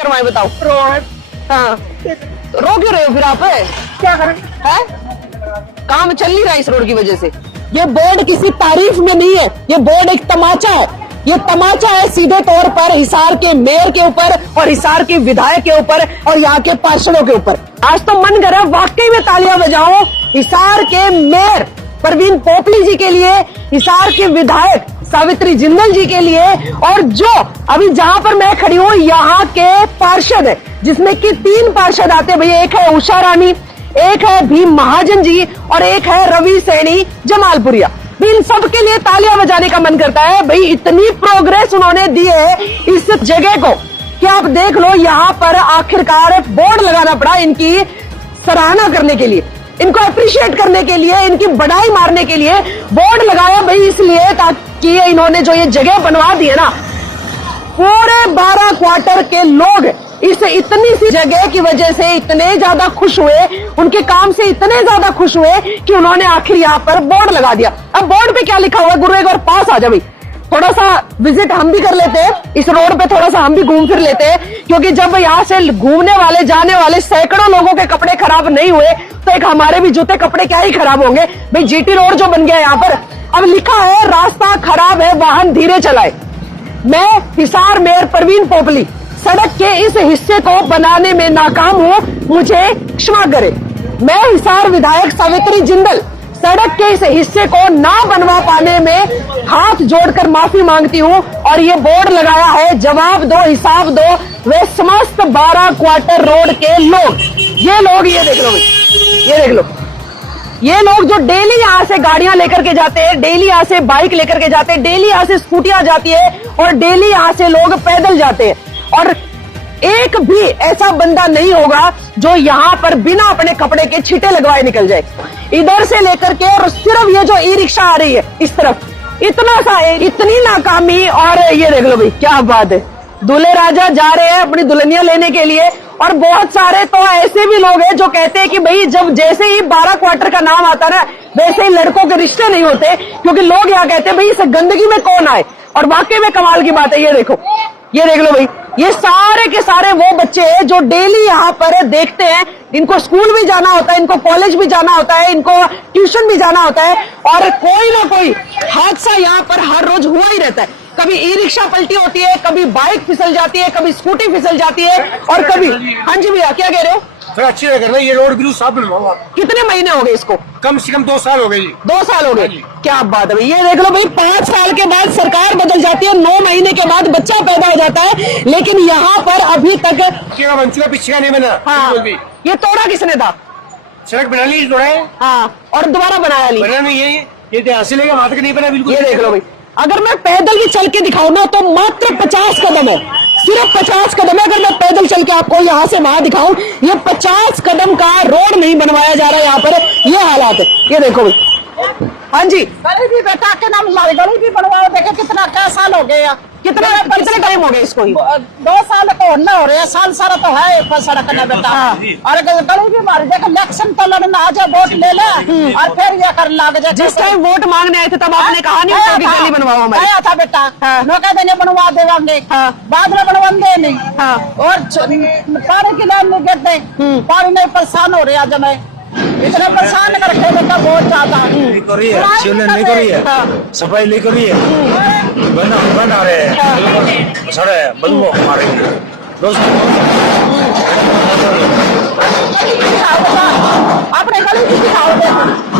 करवाए बताओ। हाँ रो क्यों रहे हो फिर आप? क्या करें? है काम चल नहीं रहा इस रोड की वजह से। ये बोर्ड किसी तारीफ में नहीं है, ये बोर्ड एक तमाचा है। ये तमाचा है सीधे तौर पर हिसार के मेयर के ऊपर और हिसार के विधायक के ऊपर और यहाँ के पार्षदों के ऊपर। आज तो मन कर रहा है वाकई में तालियां बजाओ हिसार के मेयर परवीन पोपली जी के लिए, हिसार के विधायक सावित्री जिंदल जी के लिए, और जो अभी जहां पर मैं खड़ी हूँ यहाँ के पार्षद है, जिसमें कि 3 पार्षद आते हैं भैया। एक है उषा रानी, एक है भीम महाजन जी और एक है रवि सैनी जमालपुरिया। इन सब के लिए तालियां बजाने का मन करता है भाई। इतनी प्रोग्रेस उन्होंने दी है इस जगह को कि आप देख लो, यहाँ पर आखिरकार बोर्ड लगाना पड़ा इनकी सराहना करने के लिए, इनको अप्रिशिएट करने के लिए, इनकी बढ़ाई मारने के लिए बोर्ड लगाया भाई, इसलिए ताकि इन्होंने जो ये जगह बनवा दी है ना, पूरे 12 क्वार्टर के लोग इस इतनी सी जगह की वजह से इतने ज्यादा खुश हुए, उनके काम से इतने ज्यादा खुश हुए कि उन्होंने आखिर यहाँ पर बोर्ड लगा दिया। अब बोर्ड पे क्या लिखा हुआ है गुरु, एक बार पास आ जा भाई, थोड़ा सा विजिट हम भी कर लेते हैं इस रोड पे, थोड़ा सा हम भी घूम फिर लेते हैं, क्योंकि जब यहाँ से घूमने वाले जाने वाले सैकड़ों लोगों के कपड़े खराब नहीं हुए तो एक हमारे भी जूते कपड़े क्या ही खराब होंगे भाई। जीटी रोड जो बन गया यहाँ पर, अब लिखा है रास्ता खराब है वाहन धीरे चलाए। मैं हिसार मेयर परवीन पोपली सड़क के इस हिस्से को बनाने में नाकाम हूँ, मुझे क्षमा करें। मैं हिसार विधायक सावित्री जिंदल सड़क के इस हिस्से को ना बनवा पाने में हाथ जोड़कर माफी मांगती हूँ और ये बोर्ड लगाया है जवाब दो हिसाब दो वे समस्त 12 क्वार्टर रोड के लोग। ये लोग ये देख लो, ये देख लो, ये लोग जो डेली यहाँ से गाड़ियां लेकर के जाते हैं, डेली यहाँ से बाइक लेकर के जाते हैं, डेली यहाँ से स्कूटियां जाती है और डेली यहाँ से लोग पैदल जाते हैं, और एक भी ऐसा बंदा नहीं होगा जो यहाँ पर बिना अपने कपड़े के छींटे लगवाए निकल जाए। इधर से लेकर के और सिर्फ ये जो ई रिक्शा आ रही है इस तरफ, इतना सा है, इतनी नाकामी। और ये देख लो भाई क्या बात है, दूल्हे राजा जा रहे हैं अपनी दुल्हनियां लेने के लिए, और बहुत सारे तो ऐसे भी लोग हैं जो कहते हैं कि भाई जब जैसे ही 12 क्वार्टर का नाम आता ना वैसे ही लड़कों के रिश्ते नहीं होते, क्योंकि लोग यहाँ कहते हैं भाई इस गंदगी में कौन आए। और वाकई में कमाल की बात है, ये देखो, ये देख लो भाई, ये सारे के सारे वो बच्चे हैं जो डेली यहाँ पर देखते हैं, इनको स्कूल भी जाना होता है, इनको कॉलेज भी जाना होता है, इनको ट्यूशन भी जाना होता है, और कोई ना कोई हादसा यहाँ पर हर रोज हुआ ही रहता है। कभी ई रिक्शा पलटी होती है, कभी बाइक फिसल जाती है, कभी स्कूटी फिसल जाती है, और कभी। हाँ जी भैया क्या कह रहे हो? सर अच्छी जगह ये रोड बिल्कुल साफ बनवाऊंगा। कितने महीने हो गए इसको? कम से कम 2 साल हो गए जी। 2 साल हो गए, क्या बात है भाई। ये देख लो भाई, 5 साल के बाद सरकार बदल जाती है, 9 महीने के बाद बच्चा पैदा हो जाता है, लेकिन यहाँ पर अभी तक बन चुका, पीछे का नहीं बना। हाँ, ये तोड़ा किसने था? सड़क बना ली तोड़ा है। हाँ, और दोबारा बनाया नहीं, बना नहीं, ये हासिल लेगा वहां तक नहीं बना बिल्कुल। ये देख लो भाई, अगर मैं पैदल भी चल के दिखाऊं ना तो मात्र 50 कदम है, सिर्फ 50 कदम है। अगर मैं पैदल चल के आपको यहाँ से वहां दिखाऊं, ये 50 कदम का रोड नहीं बनवाया जा रहा है यहाँ पर, ये हालात है। ये देखो भाई, हाँ जी, गली भी बेटा के नाम गली भी बनवाओ, देखे कितना क्या साल हो गए, कितने टाइम हो गया इसको? 2 साल को होना हो रहा है, साल सारा तो है पर सड़क ना बेटा। और गली भी मार देखे, इलेक्शन तो लड़ना आ जाए, वोट ले ले और फिर ये कर लग जाए। जिस टाइम वोट मांगने आए थे तब आपने कहा नहीं था कि गली बनवाओ हमारी? आया था बेटा, लोग कहते हैं बनवा देवांगे, बाद में बनवाते नहीं। और पानी की लाइन नहीं गिरते, पानी नहीं, परेशान हो रहे आज मैं, इतना परेशान कर रखे बेटा बहुत ज्यादा। नहीं करी है, सफाई नहीं करी है, बना रहे हैं, सड़े बदबू मारेंगे अपने गली की दिखाओ।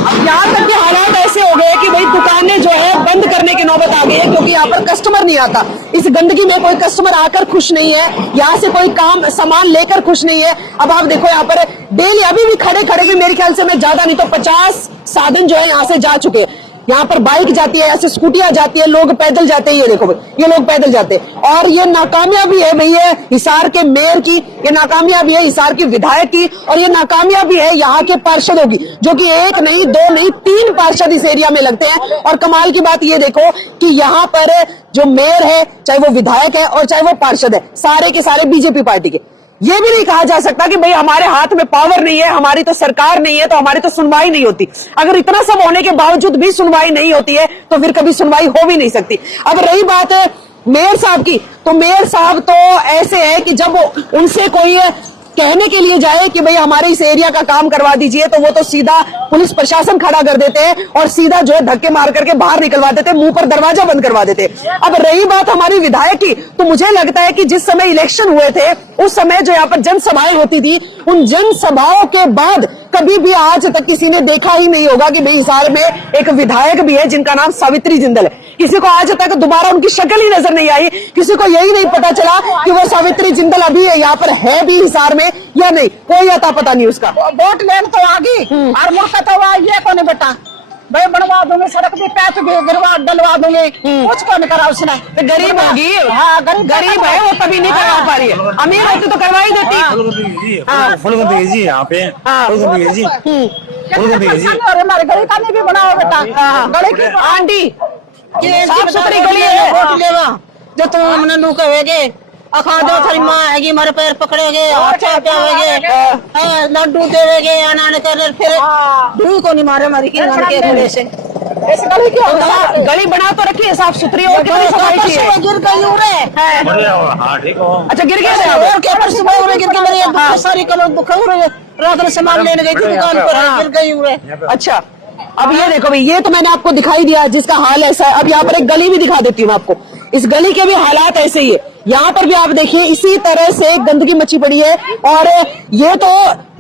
अब यहाँ तक के हालात ऐसे हो गए कि भाई दुकानें जो है बंद करने की नौबत आ गई है, क्योंकि यहाँ पर कस्टमर नहीं आता। इस गंदगी में कोई कस्टमर आकर खुश नहीं है, यहाँ से कोई काम सामान लेकर खुश नहीं है। अब आप देखो यहाँ पर डेली अभी भी खड़े खड़े भी मेरे ख्याल से मैं ज्यादा नहीं तो 50 साधन जो है यहाँ से जा चुके हैं। यहाँ पर बाइक जाती है, ऐसे स्कूटियां जाती है, लोग पैदल जाते हैं। ये देखो भाई, ये लोग पैदल जाते हैं, और ये नाकामयाबी है भैया हिसार के मेयर की, ये नाकामयाबी है हिसार के विधायक की, और ये नाकामयाबी है यहाँ के पार्षदों की, जो कि 1 नहीं 2 नहीं 3 पार्षद इस एरिया में लगते हैं। और कमाल की बात ये देखो कि यहाँ पर जो मेयर है, चाहे वो विधायक है और चाहे वो पार्षद है, सारे के सारे बीजेपी पार्टी के। ये भी नहीं कहा जा सकता कि भाई हमारे हाथ में पावर नहीं है, हमारी तो सरकार नहीं है, तो हमारी तो सुनवाई नहीं होती। अगर इतना सब होने के बावजूद भी सुनवाई नहीं होती है तो फिर कभी सुनवाई हो भी नहीं सकती। अब रही बात मेयर साहब की, तो मेयर साहब तो ऐसे है कि जब उनसे कोई कहने के लिए जाए कि भाई हमारे इस एरिया का काम करवा दीजिए, तो वो तो सीधा पुलिस प्रशासन खड़ा कर देते हैं और सीधा जो है धक्के मार करके बाहर निकलवा देते, मुंह पर दरवाजा बंद करवा देते। अब रही बात हमारी विधायक की, तो मुझे लगता है कि जिस समय इलेक्शन हुए थे उस समय जो यहाँ पर जनसभाएं होती थी, उन जनसभाओं के बाद कभी भी आज तक किसी ने देखा ही नहीं होगा कि भाई हिसार में एक विधायक भी है जिनका नाम सावित्री जिंदल है। किसी को आज तक दोबारा उनकी शक्ल ही नजर नहीं आई, किसी को यही नहीं पता चला कि वो सावित्री जिंदल अभी यहाँ पर है भी हिसार में या नहीं, कोई अता पता नहीं उसका। वोट लेन तो आ गई और मुल्क तो ये कौन बेटा भाई बनवा दूंगे, सड़क भी पैच गिरवा डलवा दूंगे, कुछ कौन करा उसने। तो गरीब होगी, हाँ गरीब है वो, तभी नहीं करवा पा रही है। अमीर होती तो करवा ही देती। फुलगंदी है जी यहाँ पे, फुलगंदी है जी, फुलगंदी है जी। हमारे गली का नहीं भी बनाओ बेटा, गली की आंटी साफ सुथरी गली है। वोट लेवा जो तुम हमने नू कहेगे अखा दो थारी माँ आएगी, हमारे पैर पकड़ेगे, अच्छा जाओगे, लड्डू देवेगे, आना कर फिर ढूंढ को नहीं मारे हमारी की के खुले से। इस गली की गली बना तो रखी है साफ सुथरी, और कितनी सफाई चाहिए। गिर गई उरे, हाँ ठीक हो। अच्छा गिर गया और क्या पर सुबह उरे गिर के मेरी सारी कलो दुख उरे, रात में सामान लेने गई थी दुकान पर, गिर गई उरे। अच्छा अब ये देखो भाई, ये तो मैंने आपको दिखाई दिया जिसका हाल ऐसा है। अब यहाँ पर एक गली भी दिखा देती हूँ आपको, इस गली के भी हालात ऐसे ही है। यहाँ पर भी आप देखिए इसी तरह से गंदगी मची पड़ी है, और ये तो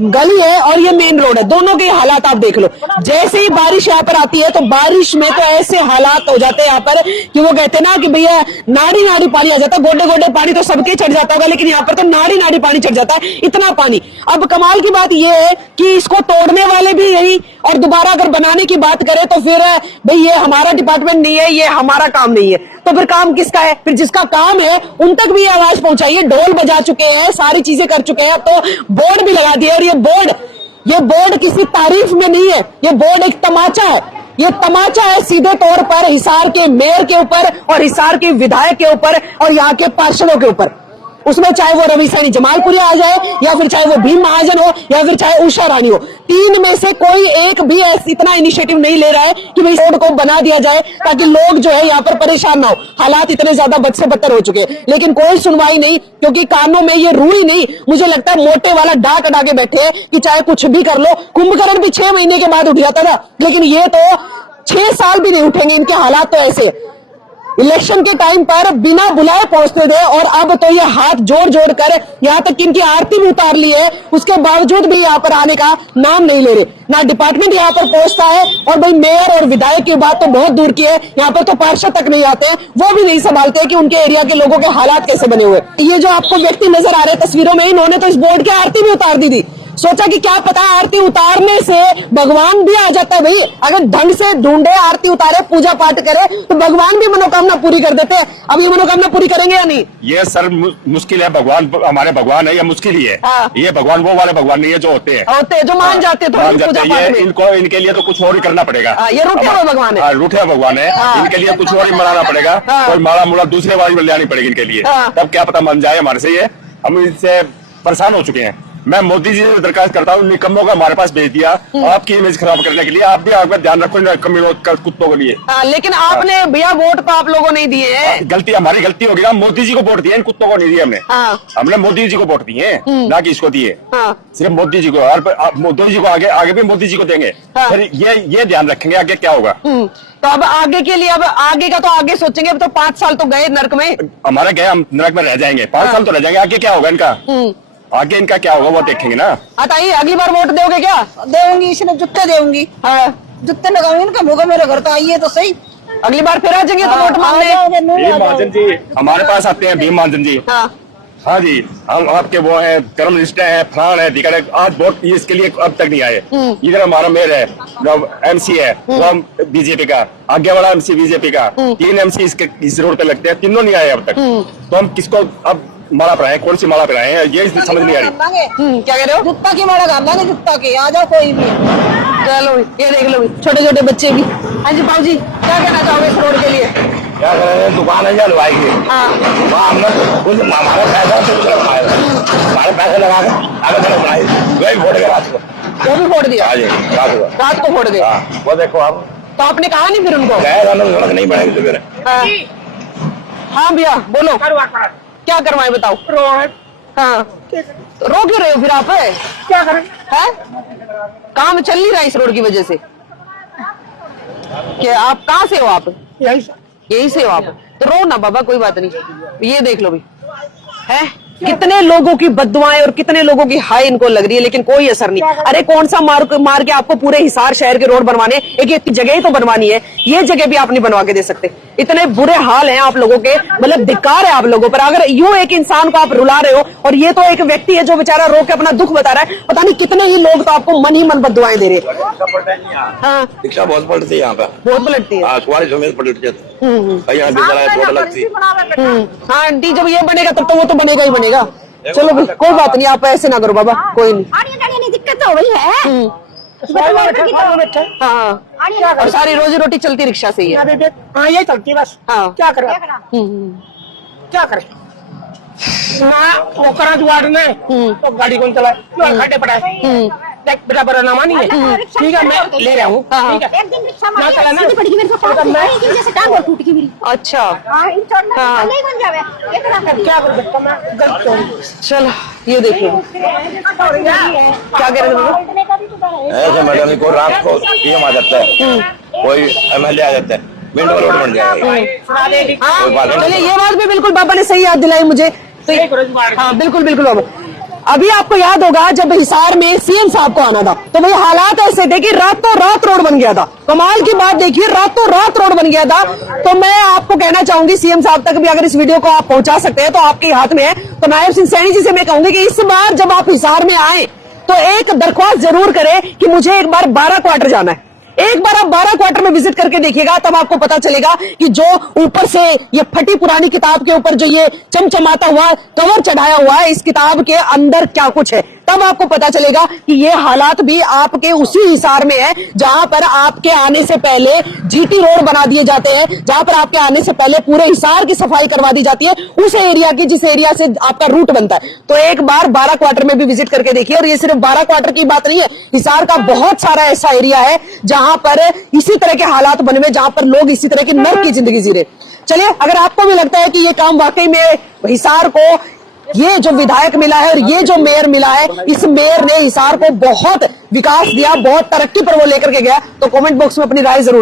गली है और ये मेन रोड है, दोनों के हालात आप देख लो। जैसे ही बारिश यहाँ पर आती है तो बारिश में तो ऐसे हालात हो जाते हैं यहाँ पर कि वो कहते हैं ना कि भैया नाड़ी नाड़ी पानी आ जाता है। गोडे गोडे पानी तो सबके चढ़ जाता होगा, लेकिन यहाँ पर तो नाड़ी नाड़ी पानी चढ़ जाता है, इतना पानी। अब कमाल की बात ये है कि इसको तोड़ने वाले भी यही, और दोबारा अगर बनाने की बात करें तो फिर भाई ये हमारा डिपार्टमेंट नहीं है, ये हमारा काम नहीं है, तो फिर काम किसका है? फिर जिसका काम है उन तक भी आवाज पहुंचाइए। ढोल बजा चुके हैं, सारी चीजें कर चुके हैं, तो बोर्ड भी लगा दिया। और ये बोर्ड किसी तारीफ में नहीं है, ये बोर्ड एक तमाचा है। ये तमाचा है सीधे तौर पर हिसार के मेयर के ऊपर और हिसार के विधायक के ऊपर और यहाँ के पार्षदों के ऊपर। उसमें चाहे वो रवि सैनी जमालपुरी आ जाए, या फिर चाहे वो भीम महाजन हो, या फिर चाहे उषा रानी हो, तीन में से कोई एक भी इतना इनिशिएटिव नहीं ले रहा है कि भाई रोड को बना दिया जाए ताकि लोग जो है यहाँ पर परेशान ना हो। हालात इतने ज्यादा बद से बदतर हो चुके हैं, लेकिन कोई सुनवाई नहीं, क्योंकि कानों में ये रूई नहीं, मुझे लगता है मोटे वाला डाक अड़ा के बैठे हैं कि चाहे कुछ भी कर लो। कुंभकर्ण भी 6 महीने के बाद उठ जाता था, लेकिन ये तो 6 साल भी नहीं उठेंगे। इनके हालात तो ऐसे इलेक्शन के टाइम पर बिना बुलाए पहुंचते थे, और अब तो ये हाथ जोड़ जोड़ कर यहाँ तक कि इनकी आरती भी उतार ली है, उसके बावजूद भी यहाँ पर आने का नाम नहीं ले रहे। ना डिपार्टमेंट यहाँ पर पहुंचता है, और भाई मेयर और विधायक की बात तो बहुत दूर की है, यहाँ पर तो पार्षद तक नहीं आते हैं, वो भी नहीं संभालते कि उनके एरिया के लोगों के हालात कैसे बने हुए। ये जो आपको व्यक्ति नजर आ रहे हैं तस्वीरों में, इन्होंने तो इस बोर्ड की आरती भी उतार दी थी। सोचा कि क्या पता आरती उतारने से भगवान भी आ जाता है। भाई अगर ढंग से ढूंढे, आरती उतारे, पूजा पाठ करे, तो भगवान भी मनोकामना पूरी कर देते हैं। अब ये मनोकामना पूरी करेंगे या नहीं? ये सर मुश्किल है। भगवान हमारे भगवान है, ये मुश्किल ही है। हाँ। ये भगवान वो वाले भगवान नहीं है जो होते हैं, जो मान जाते हैं मान पूजा जाते पाठ हैं। में। इनको इनके लिए तो कुछ और ही करना पड़ेगा। ये रूठे हुए भगवान है। रूठे भगवान है, इनके लिए कुछ और ही मनाना पड़ेगा। कोई माला मुला दूसरे बार में लानी पड़ेगी इनके लिए, तब क्या पता मन जाए हमारे से। ये हम इससे परेशान हो चुके हैं। मैं मोदी जी से दरखास्त करता हूँ, निकम्मों को हमारे पास भेज दिया आपकी इमेज खराब करने के लिए। आप भी आगे ध्यान रखो कुत्तों के लिए। लेकिन आपने भैया वोट तो आप लोगों ने दिए हैं। गलती हमारी गलती होगी ना, मोदी जी को वोट दिए, इन कुत्तों को नहीं दिए हमने। हमने मोदी जी को वोट दिए, ना कि इसको दिए। सिर्फ मोदी जी को, और मोदी जी को आगे भी मोदी जी को देंगे। फिर ये ध्यान रखेंगे आगे क्या होगा। तो अब आगे के लिए, अब आगे का तो आगे सोचेंगे। अब तो 5 साल तो गए नर्क में, हमारे गए, हम नरक में रह जाएंगे। 5 साल तो रह जाएंगे, आगे क्या होगा इनका, आगे इनका क्या होगा वो देखेंगे ना। बताइए अगली बार वोट दोगे क्या? देऊंगी, इसने जुत्ते देऊंगी। जुत्ते लगाऊंगी इनका मुँह, मेरे घर तो आइए तो सही। अगली बार फिर आ जाएंगे तो वोट मांगने। भीम महाजन जी हमारे पास आते हैं, भीम महाजन जी। हाँ जी, हम आपके वो है कर्म निष्ठा है, फलान है, दिखा है। आज वोट इसके लिए अब तक नहीं आए। इधर हमारा मेयर है, MC है, वो हम बीजेपी का, आगे वाला MC बीजेपी का, 3 MC इस रोड पे लगते हैं, तीनों नहीं आए अब तक। तो हम किसको अब माला पहनाए, कौन सी माला पहनाए हैं, ये समझ नहीं आ रही। क्या कह रहे हो? जुत्ता की माला डाल लांगे, जुत्ता की। आ जाओ कोई भी। चलो ये देख लो, छोटे छोटे बच्चे भी। हाँ जी बाबू जी, क्या कहना चाहोगे इस रोड के लिए? क्या करें, दुकान है हलवाई की, हमने कुछ हमारा पैसा से कुछ लगाया, हमारे पैसे लगा के आगे बनाई, वही फोड़ गया रात को। वो भी फोड़ दिया? हाँ जी, रात को फोड़ दिया। वो देखो आप, तो आपने कहा नहीं फिर उनको? सड़क नहीं बनेगी तो फिर हाँ भैया बोलो, क्या करवाएं बताओ। हाँ तो रो क्यों रहे हो फिर आप? क्या करें? है काम चल नहीं रहा इस रोड की वजह से। क्या आप कहाँ से हो आप? यही से हो आप? तो रो ना बाबा, कोई बात नहीं। ये देख लो भी है, कितने लोगों की बददुआएं और कितने लोगों की हाय इनको लग रही है, लेकिन कोई असर नहीं। अरे कौन सा मार के आपको पूरे हिसार शहर के रोड बनवाने, एक जगह ही तो बनवानी है, ये जगह भी आप नहीं बनवा के दे सकते। इतने बुरे हाल हैं आप लोगों के, मतलब धिक्कार है आप लोगों पर। अगर यूं एक इंसान को आप रुला रहे हो, और ये तो एक व्यक्ति है जो बेचारा रो के अपना दुख बता रहा है, पता नहीं कितने ही लोग तो आपको मन ही मन बददुआएं दे रहे हैं। हाँ रिक्शा बहुत पलटती है यहाँ पे, बहुत पलटती है। सवारी समेत पलट जाती है। हाँ आंटी, जब ये बनेगा तब तो वो तो बनेगा ही बनेगा। चलो भाई कोई बात नहीं, आप ऐसे ना करो बाबा, कोई नहीं। दिक्कत हो रही है। हाँ और सारी रोजी रोटी चलती रिक्शा से ही है। हाँ यही चलती बस। हाँ क्या करें? क्या करें? वो करा जुआड़ ने तो गाड़ी कौन चलाए, खड्डे पड़ाए। बेटा बड़ा नामा नहीं है, ठीक है मैं ले रहा हूँ, ठीक है। एक दिन रिक्शा में सीधी पड़ी मेरे को जैसे टांग टूट गई मेरी। अच्छा हाँ इन चढ़ने हाँ। नहीं बन जावे ये तरह कर क्या कर सकता मैं, गलत हो गई। चलो ये देखो क्या कह रहे थे। ऐसे मैडम को रात को पीएम आ जाता है, कोई एमएलए आ जाता है, विंडो रोड बन जाएगा। चलिए ये बात भी बिल्कुल बाबा ने सही याद दिलाई मुझे। तो हाँ बिल्कुल बिल्कुल बाबा, अभी आपको याद होगा जब हिसार में सीएम साहब को आना था तो वही हालात ऐसे थे कि रातों रात रोड बन गया था। कमाल की बात देखिए, रातों रात रोड बन गया था। तो मैं आपको कहना चाहूंगी सीएम साहब तक भी अगर इस वीडियो को आप पहुंचा सकते हैं तो आपके हाथ में है। तो नायब सिंह सैनी जी से मैं कहूंगी कि इस बार जब आप हिसार में आए तो एक दरख्वास्त जरूर करें कि मुझे एक बार 12 क्वार्टर जाना है। एक बार आप 12 क्वार्टर में विजिट करके देखिएगा, तब आपको पता चलेगा कि जो ऊपर से ये फटी पुरानी किताब के ऊपर जो ये चमचमाता हुआ कवर चढ़ाया हुआ है, इस किताब के अंदर क्या कुछ है। तब आपको पता चलेगा कि ये हालात भी आपके उसी हिसार में है जहां पर आपके आने से पहले जीटी रोड बना दिए जाते हैं, जहां पर आपके आने से पहले पूरे हिसार की सफाई करवा दी जाती है, उस एरिया की जिस एरिया से आपका रूट बनता है। तो एक बार 12 क्वार्टर में भी विजिट करके देखिए। और ये सिर्फ 12 क्वार्टर की बात नहीं है, हिसार का बहुत सारा ऐसा एरिया है जहां पर इसी तरह के हालात बने हुए, जहां पर लोग इसी तरह की नर्क की जिंदगी जी रहे। चलिए अगर आपको भी लगता है कि ये काम वाकई में हिसार को ये जो विधायक मिला है और ये जो मेयर मिला है, इस मेयर ने हिसार को बहुत विकास दिया, बहुत तरक्की पर वो लेकर के गया, तो कमेंट बॉक्स में अपनी राय जरूर